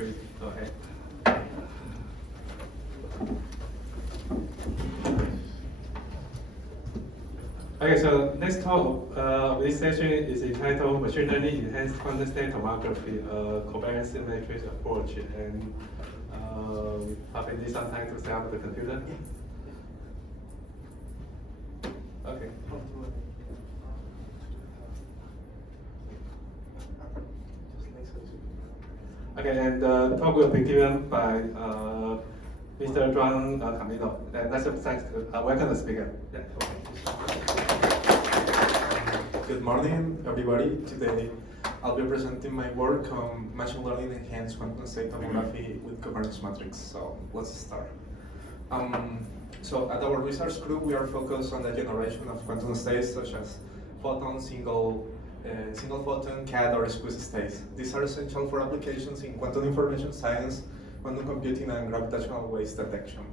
please go ahead. Okay, so next talk of this session is entitled Machine Learning Enhanced Quantum State Tomography, a Covariance Matrix Approach. And probably need some time to set up the computer. Okay. Okay, and the talk will be given by Mr. Juan Camilo. That's a thanks. Welcome the speaker. Yeah. Good morning, everybody. Today I'll be presenting my work on machine learning enhanced quantum state tomography with covariance matrix. So let's start. So at our research group, we are focused on the generation of quantum states such as photon, single photon, CAD, or squeeze states. These are essential for applications in quantum information science, quantum computing, and gravitational waves detection.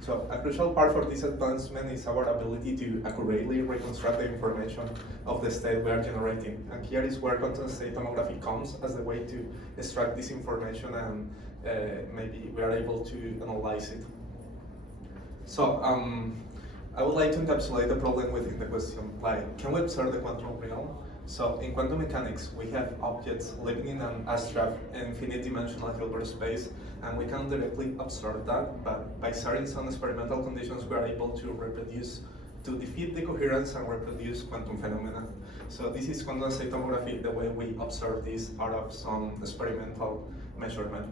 So a crucial part for this advancement is our ability to accurately reconstruct the information of the state we are generating. And here is where quantum state tomography comes as the way to extract this information, and maybe we are able to analyze it. So I would like to encapsulate the problem within the question, like, can we observe the quantum realm? So in quantum mechanics, we have objects living in an abstract infinite dimensional Hilbert space, and we can directly observe that, but by sharing some experimental conditions, we are able to defeat the coherence and reproduce quantum phenomena. So this is quantum state tomography, the way we observe this out of some experimental measurement.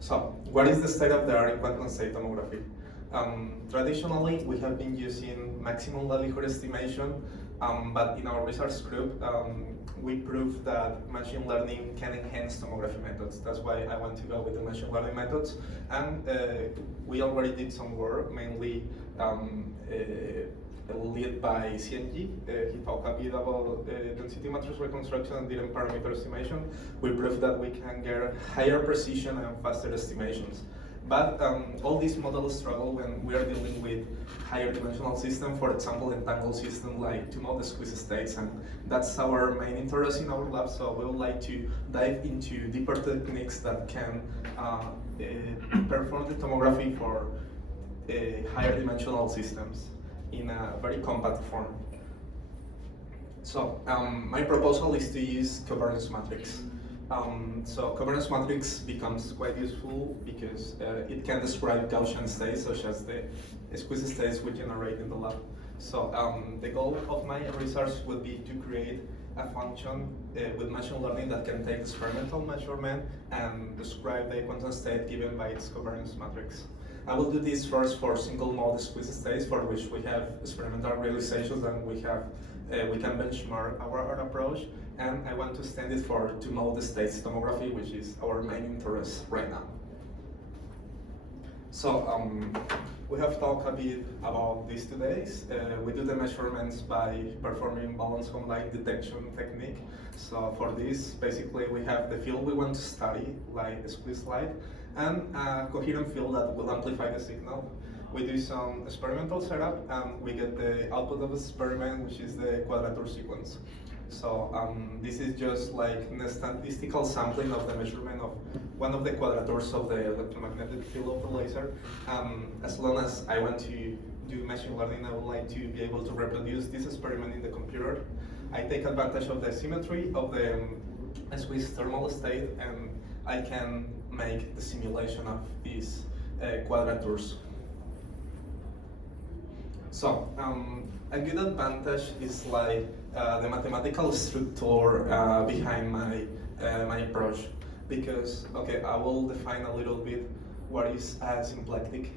So what is the state of the art in quantum state tomography? Traditionally, we have been using maximum likelihood estimation, but in our research group, we proved that machine learning can enhance tomography methods. That's why I want to go with the machine learning methods. And we already did some work, mainly led by Tsing. He talked a bit about density matrix reconstruction and different parameter estimation. We proved that we can get higher precision and faster estimations. But all these models struggle when we are dealing with higher dimensional systems, for example, entangled system like two-mode squeeze states, and that's our main interest in our lab. So we would like to dive into deeper techniques that can perform the tomography for higher dimensional systems in a very compact form. So my proposal is to use covariance matrix. So covariance matrix becomes quite useful because it can describe Gaussian states, such as the squeeze states we generate in the lab. So the goal of my research would be to create a function with machine learning that can take experimental measurement and describe the quantum state given by its covariance matrix. I will do this first for single mode squeeze states, for which we have experimental realizations, and we can benchmark our approach. And I want to extend it for two-mode states tomography, which is our main interest right now. So we have talked a bit about this today. We do the measurements by performing balance home light detection technique. So for this, basically, we have the field we want to study, like a squeeze light, and a coherent field that will amplify the signal. We do some experimental setup, and we get the output of the experiment, which is the quadrature sequence. So this is just like a statistical sampling of the measurement of one of the quadratures of the electromagnetic field of the laser. As long as I want to do machine learning, I would like to be able to reproduce this experiment in the computer. I take advantage of the symmetry of the squeeze thermal state, and I can make the simulation of these quadratures. So a good advantage is like the mathematical structure behind my approach, because I will define a little bit what is a symplectic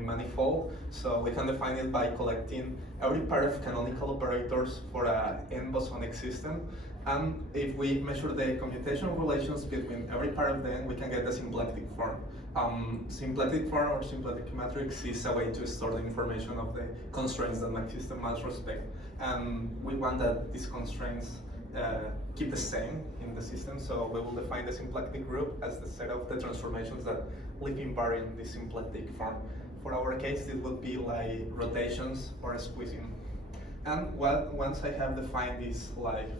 manifold. So we can define it by collecting every pair of canonical operators for an n-bosonic system, and if we measure the computational relations between every pair of them, we can get the symplectic form. Symplectic form or symplectic matrix is a way to store the information of the constraints that my system must respect. And we want that these constraints keep the same in the system, so we will define the symplectic group as the set of the transformations that live invariant this symplectic form. For our case, it would be like rotations or squeezing. And once I have defined this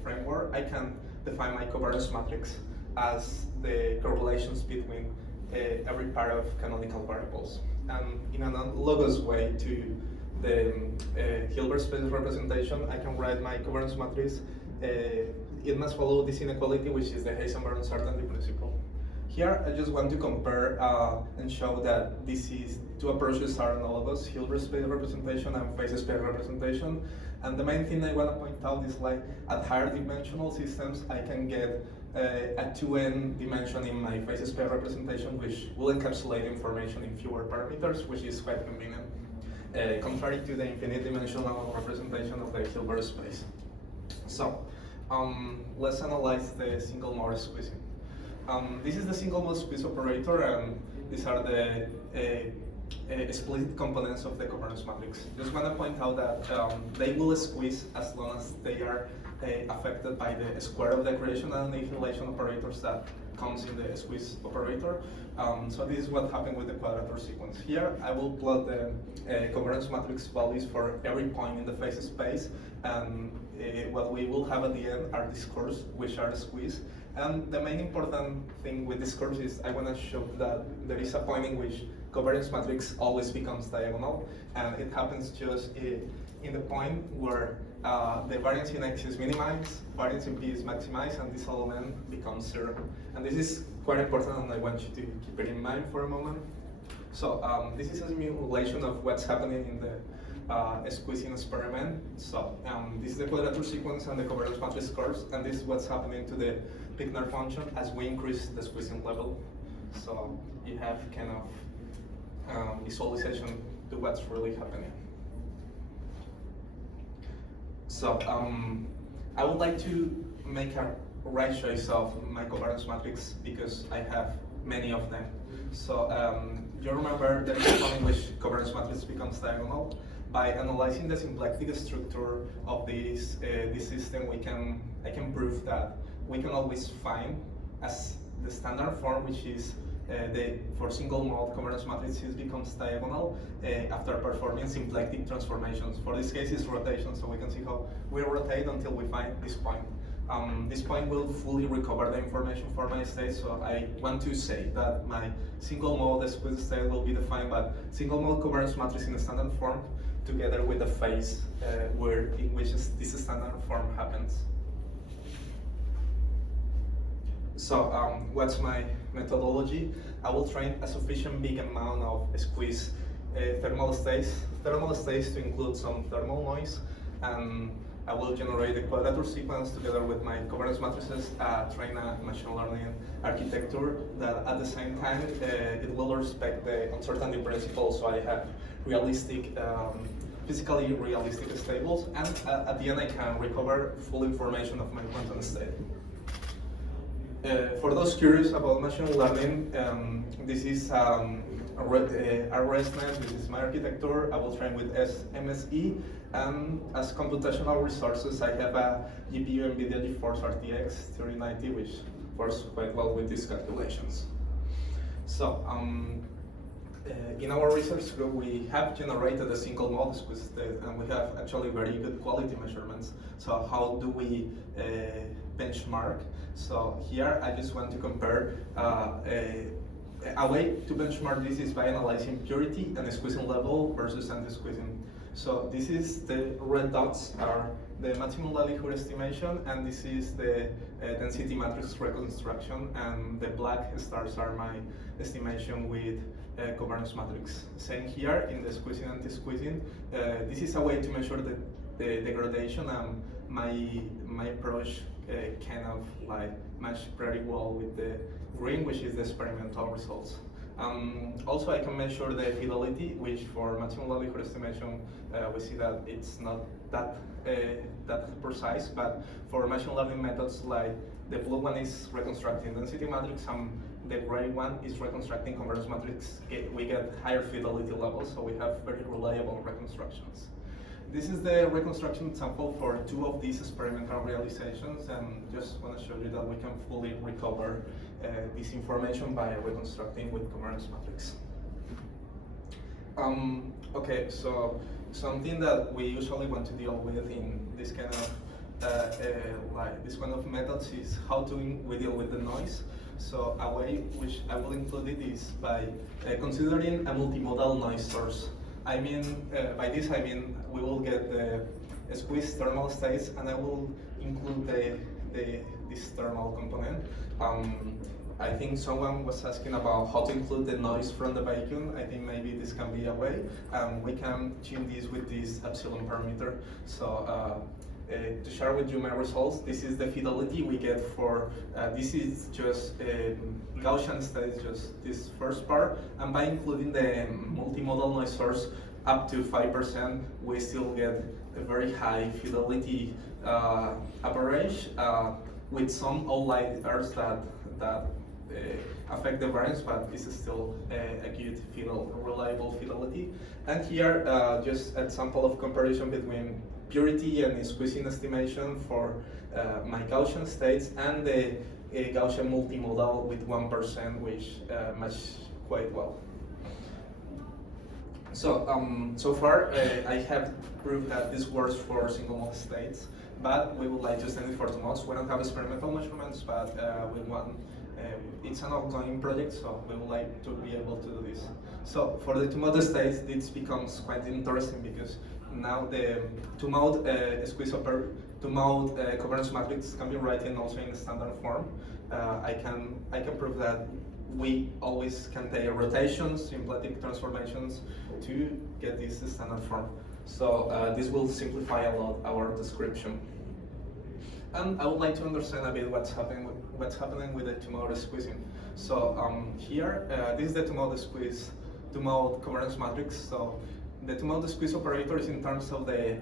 framework, I can define my covariance matrix as the correlations between every pair of canonical variables. And in an analogous way to the Hilbert space representation, I can write my covariance matrix. It must follow this inequality, which is the Heisenberg uncertainty principle. Here, I just want to compare and show that two approaches are analogous: Hilbert space representation and phase space representation. And the main thing I want to point out is, like, at higher dimensional systems, I can get a 2n dimension in my phase space representation, which will encapsulate information in fewer parameters, which is quite convenient, contrary to the infinite dimensional representation of the Hilbert space. So, let's analyze the single mode squeezing. This is the single mode squeeze operator, and these are the explicit components of the covariance matrix. Just want to point out that they will squeeze as long as they are affected by the square of the accretion and annihilation operators that comes in the squeeze operator. So this is what happened with the quadrature sequence. Here, I will plot the covariance matrix values for every point in the phase space, and what we will have at the end are these curves, which are squeezed. And the main important thing with this curve is I want to show that there is a point in which covariance matrix always becomes diagonal, and it happens just in the point where the variance in X is minimized, variance in P is maximized, and this element becomes 0. And this is quite important, and I want you to keep it in mind for a moment. So this is a simulation of what's happening in the squeezing experiment. So this is the quadrature sequence and the covariance matrix curves, and this is what's happening to the Pigner function as we increase the squeezing level. So you have kind of visualization to what's really happening. So I would like to make a right choice of my covariance matrix because I have many of them. So you remember there is a point in which covariance matrix becomes diagonal. By analyzing the symplectic structure of this system, I can prove that we can always find as the standard form, which is for single mode covariance matrices becomes diagonal after performing symplectic transformations. For this case, it's rotation, so we can see how we rotate until we find this point. This point will fully recover the information for my state, so I want to say that my single mode squeeze state will be defined by single mode covariance matrix in the standard form together with the phase in which this standard form happens. So what's my methodology? I will train a sufficient big amount of squeeze thermal states to include some thermal noise, and I will generate a quadrature sequence together with my covariance matrices, train a machine learning architecture that at the same time it will respect the uncertainty principle, so I have realistic, physically realistic stables, and at the end I can recover full information of my quantum state. For those curious about machine learning, this is RSNet, this is my architecture. I will train with MSE, and as computational resources, I have a GPU NVIDIA GeForce RTX 3090, which works quite well with these calculations. So, in our research group, we have generated a single mode squeeze state, and we have actually very good quality measurements. So how do we benchmark? So here I just want to compare a way to benchmark this is by analyzing purity and squeezing level versus anti-squeezing. So this is the red dots are the maximum likelihood estimation, and this is the density matrix reconstruction, and the black stars are my estimation with covariance matrix. Same here in the squeezing and anti-squeezing. This is a way to measure the degradation, and my approach kind of like match pretty well with the green, which is the experimental results. Also, I can measure the fidelity, which for maximum likelihood estimation, we see that it's not that precise, but for machine learning methods, like the blue one is reconstructing density matrix, and the gray one is reconstructing covariance matrix, we get higher fidelity levels, so we have very reliable reconstructions. This is the reconstruction example for two of these experimental realizations, and just want to show you that we can fully recover this information by reconstructing with covariance matrix. Okay, so something that we usually want to deal with in this kind of methods is how we deal with the noise. So a way which I will include it is by considering a multimodal noise source. I mean, by this I mean we will get the squeeze thermal states, and I will include this thermal component. I think someone was asking about how to include the noise from the vacuum. I think maybe this can be a way. We can tune this with this epsilon parameter. So to share with you my results, this is the fidelity we get for, this is just Gaussian state, just this first part. And by including the multimodal noise source up to 5%, we still get a very high fidelity average with some outliers that affect the variance, but this is still a good reliable fidelity. And here, just an example of comparison between purity and squeezing estimation for my Gaussian states and the Gaussian multimodal with 1%, which match quite well. So, so far, I have proved that this works for single mode states, but we would like to extend it for two modes. We don't have experimental measurements, but we want, it's an ongoing project, so we would like to be able to do this. So for the two-mode states, this becomes quite interesting because now the two-mode two-mode covariance matrix can be written also in standard form. I can prove that we always can take rotations, symplectic transformations to get this standard form. So this will simplify a lot our description. And I would like to understand a bit what's happening with the two-mode squeezing. So here, this is the two-mode squeeze, two-mode covariance matrix. So the two-mode squeeze operator is in terms of the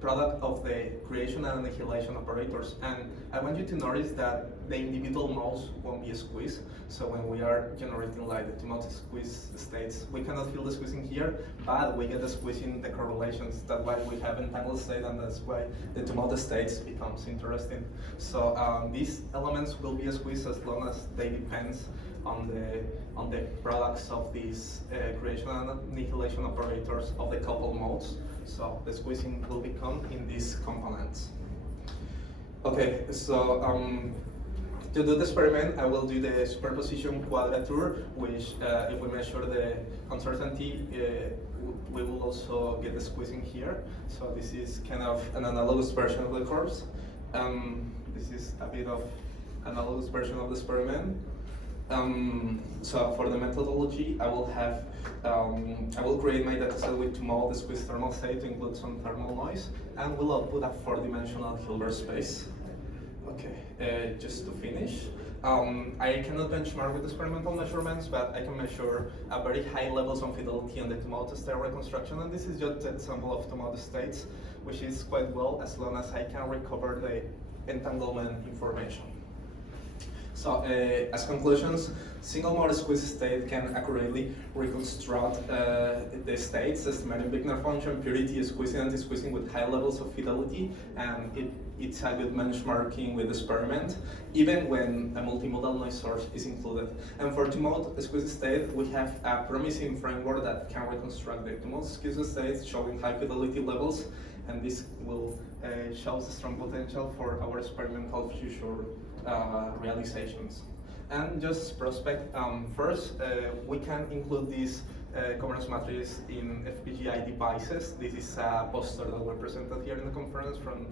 product of the creation and annihilation operators. And I want you to notice that the individual modes won't be squeezed. So when we are generating like the two-mode squeeze states, we cannot feel the squeezing here, but we get the squeezing the correlations. That's why we have entangled state, and that's why the two-mode states becomes interesting. So these elements will be squeezed as long as they depend on the products of these creation and annihilation operators of the coupled modes. So the squeezing will become in these components. Okay, so to do the experiment, I will do the superposition quadrature, which if we measure the uncertainty, we will also get the squeezing here. So this is kind of an analogous version of the course. This is a bit of analogous version of the experiment. So for the methodology, I will have I will create my dataset with two-mode squeeze thermal state to include some thermal noise, and will output a 4-dimensional Hilbert space. Okay, just to finish, I cannot benchmark with experimental measurements, but I can measure a very high levels of fidelity on the two-mode state reconstruction, and this is just an example of two-mode states, which is quite well as long as I can recover the entanglement information. So, as conclusions, single-mode squeeze state can accurately reconstruct the states, estimating Wigner function, purity, squeezing, anti-squeezing with high levels of fidelity, and it's a good benchmarking with experiment, even when a multimodal noise source is included. And for two-mode squeeze state, we have a promising framework that can reconstruct the two-mode squeeze states, showing high fidelity levels, and this will show strong potential for our experimental future realizations. And just prospect, first, we can include this covariance matrix in FPGA devices. This is a poster that we presented here in the conference from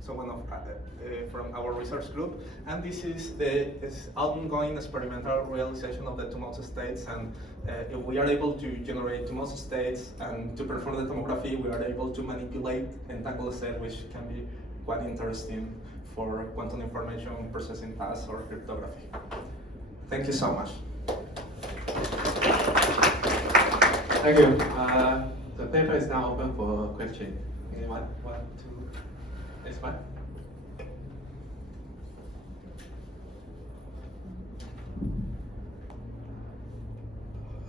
someone from our research group. And this is the ongoing experimental realization of the two-mode states. And if we are able to generate two-mode states and to perform the tomography, we are able to manipulate entangled state, which can be quite interesting for quantum information processing tasks or cryptography. Thank you so much. Thank you. The paper is now open for question. Anyone want to ask one?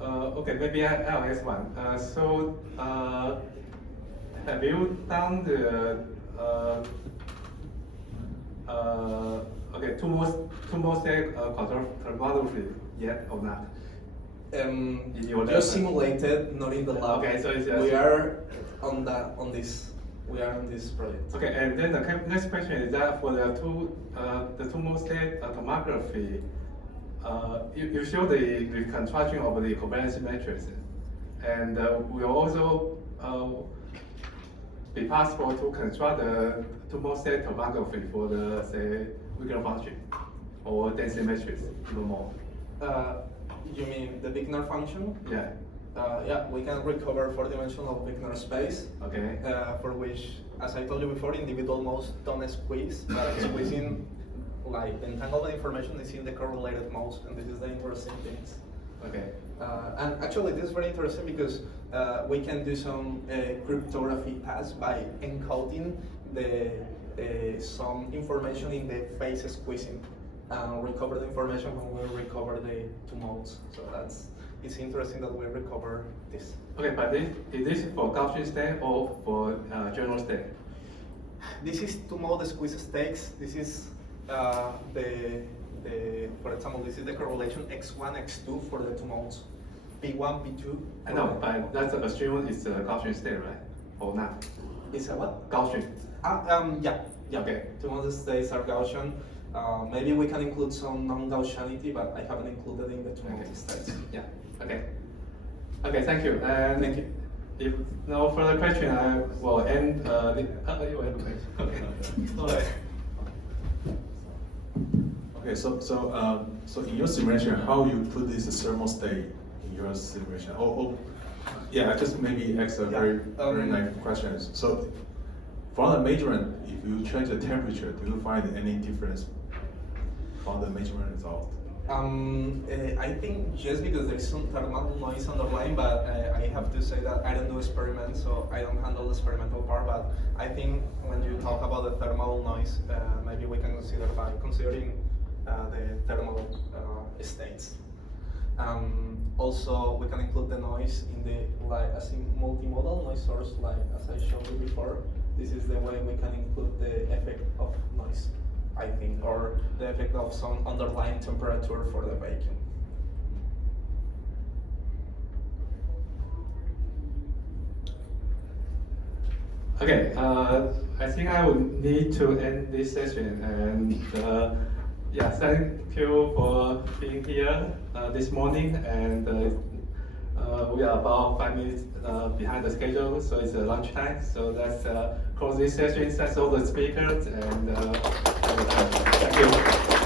Okay, maybe I'll ask one. Have you done the two-mode state quadrature yet or not? Just simulated, not in the lab. Okay, so it's just we are on this. we are on this project. Okay, and then the next question is that for the two multi-state tomography, you show the reconstruction of the covariance matrix, and will also be possible to construct the two multi-state tomography for the say Wigner function or density matrix even more. You mean the Wigner function? Yeah. Yeah, we can recover four-dimensional Wigner space, Okay. for which, as I told you before, individual modes don't squeeze, but squeezing, like the entanglement information is in the correlated modes, and this is the interesting things. Okay. And actually, this is very interesting because we can do some cryptography tasks by encoding some information in the phase squeezing and recover the information when we recover the two modes. So it's interesting that we recover this. Okay, but is this for Gaussian state or for general state? This is two-mode squeeze states. This is for example, this is the correlation x1, x2 for the two modes, p1, p2. I know, but that's assumed it's a Gaussian state, right? Or not? It's a what? Gaussian. Yeah. Okay. Two-mode states are Gaussian. Maybe we can include some non-Gaussianity, but I haven't included in the two-mode states. Yeah. Okay. Okay. Thank you. And Thank you. If no further question, I will end. You have a question. Okay. All right. Okay, so in your simulation, how you put this thermal state in your simulation? Yeah, I just maybe ask a very naive question. So, from the measurement, if you change the temperature, do you find any difference from the measurement result? I think just because there's some thermal noise underlying, but I have to say that I don't do experiments, so I don't handle the experimental part. But I think when you talk about the thermal noise, maybe we can consider by considering the thermal states. Also, we can include the noise in the as in multimodal noise source, like as I showed you before. This is the way we can include the effect of noise, I think, or the effect of some underlying temperature for the vacuum. Okay, I think I would need to end this session, and yeah, thank you for being here this morning, and we are about 5 minutes behind the schedule, so it's lunchtime, so let's close this session, thanks all the speakers, and thank you.